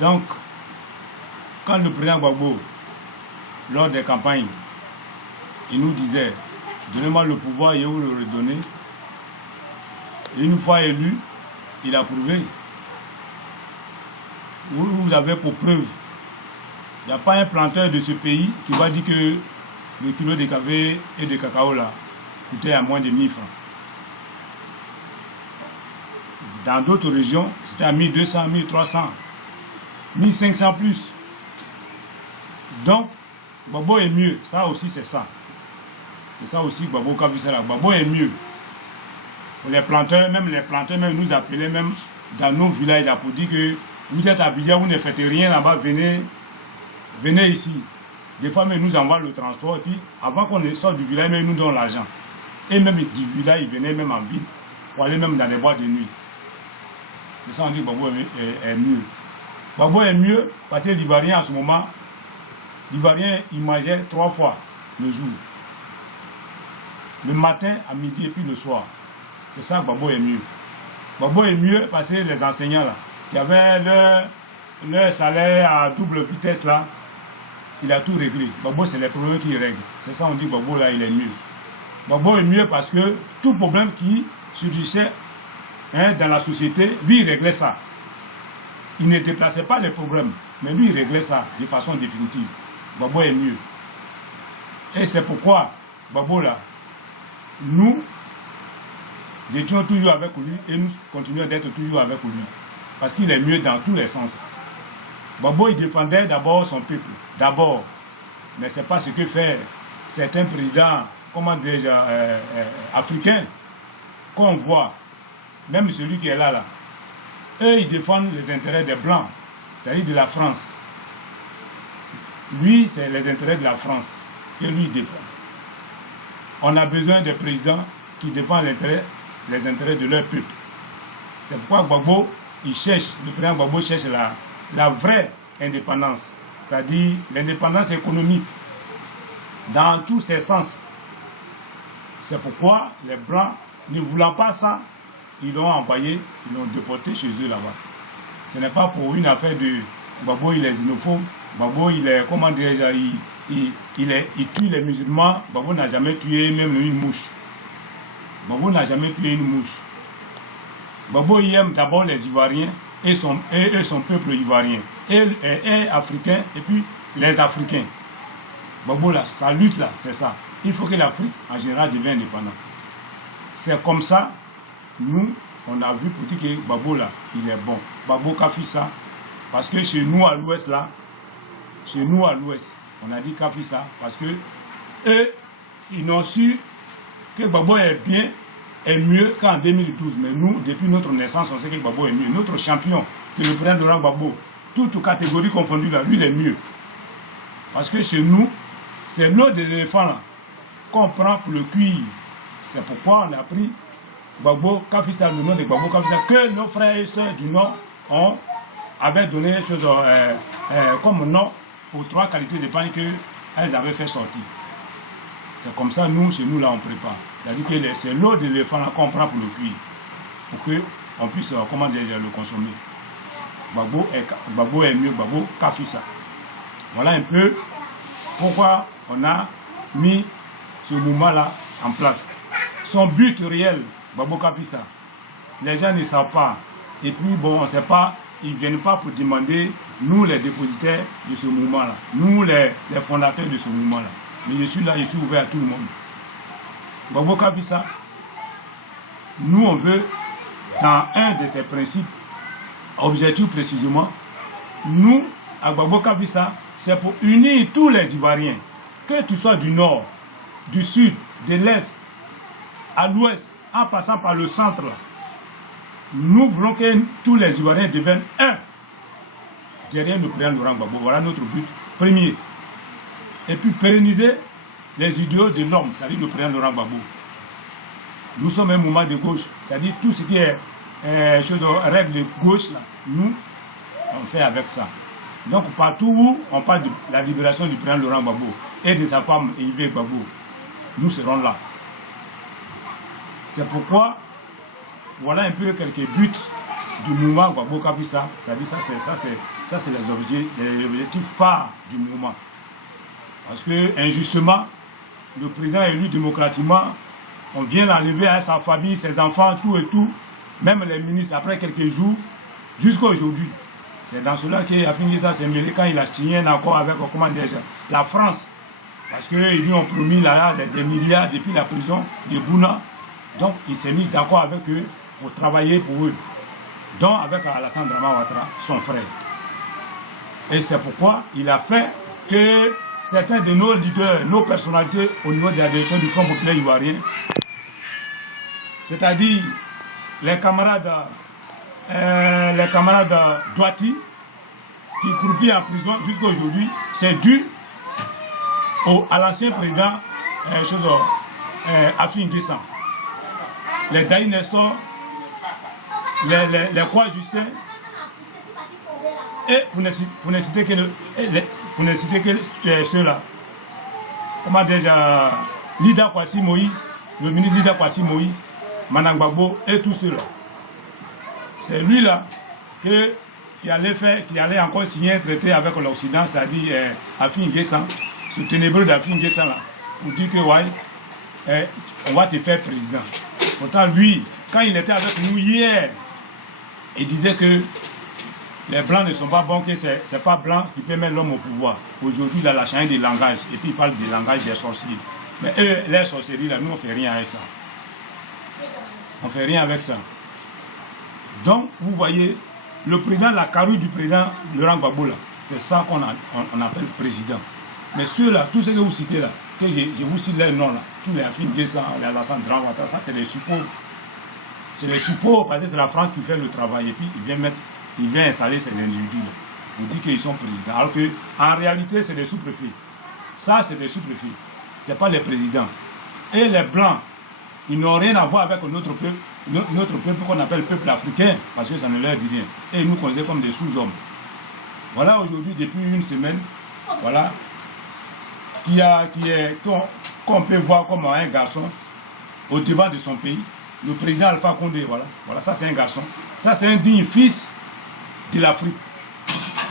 Donc, quand le président Gbagbo, lors des campagnes, il nous disait, donnez-moi le pouvoir et vous le redonnez. Et une fois élu, il a prouvé. Vous avez pour preuve. Il n'y a pas un planteur de ce pays qui va dire que le kilo de café et de cacao là coûtait à moins de 1000 francs. Dans d'autres régions, c'était à 1200, 1300, 1500 plus. Donc, Gbagbo est mieux. Ça aussi, c'est ça. C'est ça aussi, Gbagbo Kafisa. Gbagbo est mieux. Pour les planteurs, même nous appelaient même dans nos villages là pour dire que vous êtes à Bidia, vous ne faites rien là-bas, venez ici. Des fois, même nous envoient le transport et puis avant qu'on sorte du village, même nous donnent l'argent. Et même du village, ils venaient même en ville pour aller même dans les boîtes de nuit. C'est ça, on dit que Gbagbo est mieux. Gbagbo est mieux parce que l'Ivoirien à ce moment, l'Ivoirien, il mangeait 3 fois le jour. Le matin, à midi et puis le soir. C'est ça que Gbagbo est mieux. Gbagbo est mieux parce que les enseignants là, qui avaient leur salaire à double vitesse là, il a tout réglé. Gbagbo, c'est les problèmes qu'il règle. C'est ça, on dit Gbagbo là, il est mieux. Gbagbo est mieux parce que tout problème qui surgissait dans la société, lui, il réglait ça. Il ne déplaçait pas les problèmes, mais lui, il réglait ça de façon définitive. Gbagbo est mieux. Et c'est pourquoi, Gbagbo là, nous étions toujours avec lui et nous continuons d'être toujours avec lui. Parce qu'il est mieux dans tous les sens. Gbagbo, il défendait d'abord son peuple. D'abord. Mais ce n'est pas ce que fait certains présidents, comment dirais-je, africains, qu'on voit. Même celui qui est là. Eux, ils défendent les intérêts des Blancs, c'est-à-dire de la France. Lui, c'est les intérêts de la France que lui défend. On a besoin de présidents qui défendent les intérêts de leur peuple. C'est pourquoi Gbagbo, le président Gbagbo cherche la vraie indépendance, c'est-à-dire l'indépendance économique dans tous ses sens. C'est pourquoi les Blancs, ne voulant pas ça, ils l'ont envoyé, ils l'ont déporté chez eux là-bas. Ce n'est pas pour une affaire de Gbagbo, il est xénophobe, Gbagbo, il est, comment dirais-je, il tue les musulmans. Gbagbo n'a jamais tué même une mouche. Gbagbo n'a jamais tué une mouche. Gbagbo, il aime d'abord les Ivoiriens et son peuple ivoirien, et africain, et puis les Africains. Gbagbo, là, sa lutte là, c'est ça. Il faut que l'Afrique, en général, devienne indépendante. C'est comme ça, nous, on a vu pour dire que Gbagbo là, il est bon. Gbagbo Kafisa, parce que chez nous à l'ouest là, on a dit Kafisa, parce que eux, ils n'ont su que Gbagbo est bien, est mieux qu'en 2012. Mais nous, depuis notre naissance, on sait que Gbagbo est mieux. Notre champion, que le président Laurent Gbagbo, toutes catégories confondues là, lui il est mieux. Parce que chez nous, c'est l'eau de l'éléphant là qu'on prend pour le cuir. C'est pourquoi on a pris Gbagbo Kafisa, le nom de Gbagbo Kafisa, que nos frères et sœurs du Nord avaient donné des choses comme nom aux 3 qualités de pain qu'elles avaient fait sortir. C'est comme ça, nous, chez nous, là, on prépare. C'est-à-dire que c'est l'eau de l'éléphant là qu'on prend pour le cuir, pour qu'on puisse, comment dire, le consommer. Gbagbo est mieux, Gbagbo Kafisa. Voilà un peu pourquoi on a mis ce mouvement-là en place. Son but réel, Gbagbo Kafisa, les gens ne savent pas. Et puis, bon, on ne sait pas, ils ne viennent pas pour demander, nous, les dépositaires de ce mouvement-là, nous, les fondateurs de ce mouvement-là. Mais je suis là, je suis ouvert à tout le monde. Gbagbo Kafisa, nous, on veut, dans un de ces principes, objectif précisément, nous, à Gbagbo Kafisa, c'est pour unir tous les Ivoiriens, que tu sois du nord, du sud, de l'est, à l'ouest, en passant par le centre. Nous voulons que tous les Ivoiriens deviennent un derrière le président Laurent Gbagbo. Voilà notre but premier. Et puis pérenniser les idéaux de l'homme, c'est-à-dire le président Laurent Gbagbo. Nous sommes un mouvement de gauche, c'est-à-dire tout ce qui est règle de gauche, là, nous, on fait avec ça. Donc partout où on parle de la libération du président Laurent Gbagbo et de sa femme Yves Gbagbo, nous serons là. C'est pourquoi, voilà un peu quelques buts du mouvement Gbagbo Kapissa, ça dit ça c'est les objectifs phares du mouvement. Parce que injustement, le président élu démocratiquement, on vient l'enlever à sa famille, ses enfants, tout et tout, même les ministres après quelques jours, jusqu'à aujourd'hui. C'est dans cela qu'il a fini ça, c'est mêlé quand il a signé encore avec, comment déjà, la France. Parce qu'ils lui ont promis là, des milliards depuis la prison de Bouna. Donc il s'est mis d'accord avec eux pour travailler pour eux. Donc avec Alassane Dramane Ouattara, son frère. Et c'est pourquoi il a fait que certains de nos leaders, nos personnalités au niveau de la direction du Front populaire ivoirien, c'est-à-dire les camarades Douati, qui croupit en prison jusqu'à aujourd'hui, c'est dû à l'ancien président Afin Guessan. Les Daï Nestor, les Kwa Justin, et pour ne citer que ceux-là, comment déjà, Lida Kwasi Moïse, le ministre Lida Kwasi Moïse, Manan Gbagbo et tous ceux-là. C'est lui-là qui allait encore signer un traité avec l'Occident, c'est-à-dire Afin Guessan, ce ténébreux d'Afin Guessan là, pour dire que ouais, on va te faire président. Pourtant lui, quand il était avec nous hier, il disait que les blancs ne sont pas bons, que c'est pas blanc qui peut mettre l'homme au pouvoir. Aujourd'hui, il a la changé de langage, et puis il parle du langage des sorciers. Mais eux, les sorcelleries, là, nous, on ne fait rien avec ça. On ne fait rien avec ça. Donc, vous voyez, le président, la carrure du président Laurent Gbagbo, c'est ça qu'on appelle président. Mais ceux-là, tous ceux que vous citez là, que je vous cite les noms là, tous les Afin Guessan, les Alassane Dramane Ouattara, ça c'est les suppôts. C'est les suppôts parce que c'est la France qui fait le travail et puis il vient installer ces individus-là pour dire qu'ils sont présidents. Alors qu'en réalité, c'est des sous-préfets. Ça, c'est des sous-préfets. Ce n'est pas les présidents. Et les blancs, ils n'ont rien à voir avec notre peuple qu'on appelle peuple africain, parce que ça ne leur dit rien. Et ils nous considèrent comme des sous-hommes. Voilà aujourd'hui, depuis une semaine, voilà, qu'on peut voir comme un garçon au devant de son pays, le président Alpha Condé, voilà, ça c'est un garçon. Ça c'est un digne fils de l'Afrique.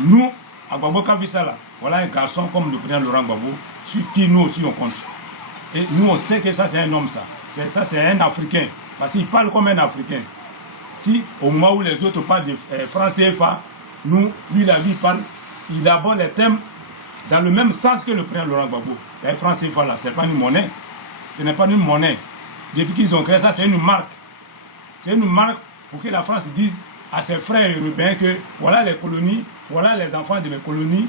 Nous, à Gbagbo Kapissa, voilà un garçon comme le président Laurent Gbagbo, sur qui nous aussi on compte. Et nous on sait que ça c'est un homme, ça c'est un Africain, parce qu'il parle comme un Africain. Si au moment où les autres parlent de franc CFA, lui il parle, il aborde les thèmes dans le même sens que le président Laurent Gbagbo. Les franc CFA là, ce n'est pas une monnaie. Ce n'est pas une monnaie. Depuis qu'ils ont créé ça, c'est une marque. C'est une marque pour que la France dise à ses frères européens que voilà les colonies, voilà les enfants de mes colonies.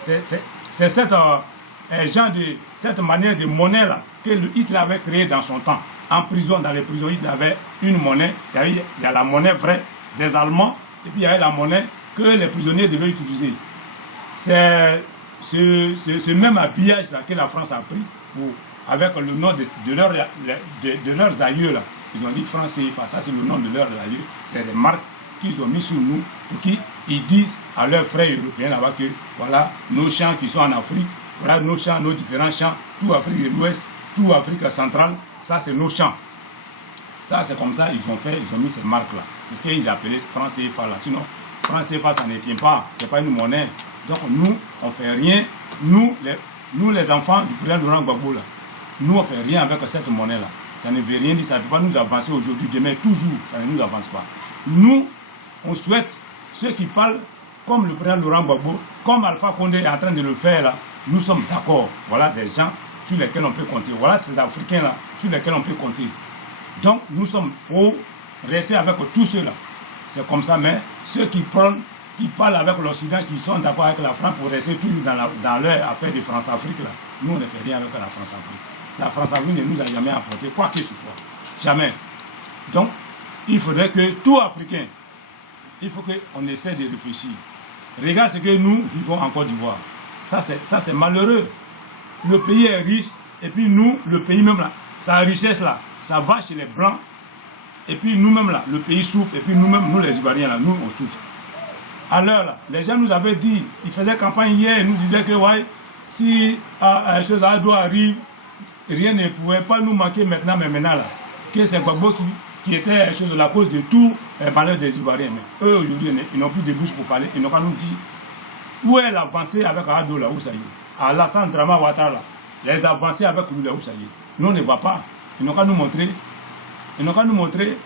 C'est cette manière de monnaie là que Hitler avait créée dans son temps. En prison, dans les prisons, Hitler avait une monnaie. Il y a la monnaie vraie des Allemands et puis il y avait la monnaie que les prisonniers devaient utiliser. C'est ce même habillage là que la France a pris avec le nom de leurs aïeux là. Ils ont dit franc CFA, ça c'est le nom de leurs aïeux. C'est des marques qu'ils ont mis sur nous pour qu'ils disent à leurs frères européens là-bas que voilà nos champs qui sont en Afrique, voilà nos champs, nos différents champs, tout Afrique de l'Ouest, tout Afrique centrale, ça c'est nos champs. Ça c'est comme ça, ils ont mis ces marques là. C'est ce qu'ils appelaient franc CFA là. Sinon, franc CFA ça ne tient pas, c'est pas une monnaie. Donc nous, on ne fait rien. Nous les enfants du président Laurent Gbagbo là, nous on ne fait rien avec cette monnaie là. Ça ne veut rien dire, ça ne peut pas nous avancer aujourd'hui, demain, toujours, ça ne nous avance pas. Nous, on souhaite ceux qui parlent comme le président Laurent Gbagbo, comme Alpha Condé est en train de le faire là, nous sommes d'accord. Voilà des gens sur lesquels on peut compter. Voilà ces Africains là sur lesquels on peut compter. Donc nous sommes pour rester avec tous ceux-là. C'est comme ça, mais ceux qui parlent avec l'Occident, qui sont d'accord avec la France pour rester toujours dans leur affaire de France-Afrique là, nous on ne fait rien avec la France-Afrique. La France-Afrique ne nous a jamais apporté quoi que ce soit. Jamais. Donc, il faudrait que tout Africain, il faut qu'on essaie de réfléchir. Regarde ce que nous vivons en Côte d'Ivoire. Ça, c'est malheureux. Le pays est riche, et puis nous, le pays même là, sa richesse là, ça va chez les Blancs, et puis nous-mêmes là, le pays souffre, et puis nous-mêmes, nous les Ivoiriens là, nous, on souffre. Alors là, les gens nous avaient dit, ils faisaient campagne hier, ils nous disaient que ouais, si chose doit arriver, rien ne pouvait pas nous manquer maintenant, mais maintenant là, que c'est Gbagbo qui était la cause de tout malheur des Ivoiriens. Mais eux, aujourd'hui, ils n'ont plus de bouche pour parler. Ils n'ont qu'à nous dire où est l'avancée avec Ado là, où ça y est. Alassane Drama Ouattara, les avancées avec lui là, où ça y est. Nous, on ne voit pas. Ils n'ont qu'à nous montrer. Ils n'ont qu'à nous montrer.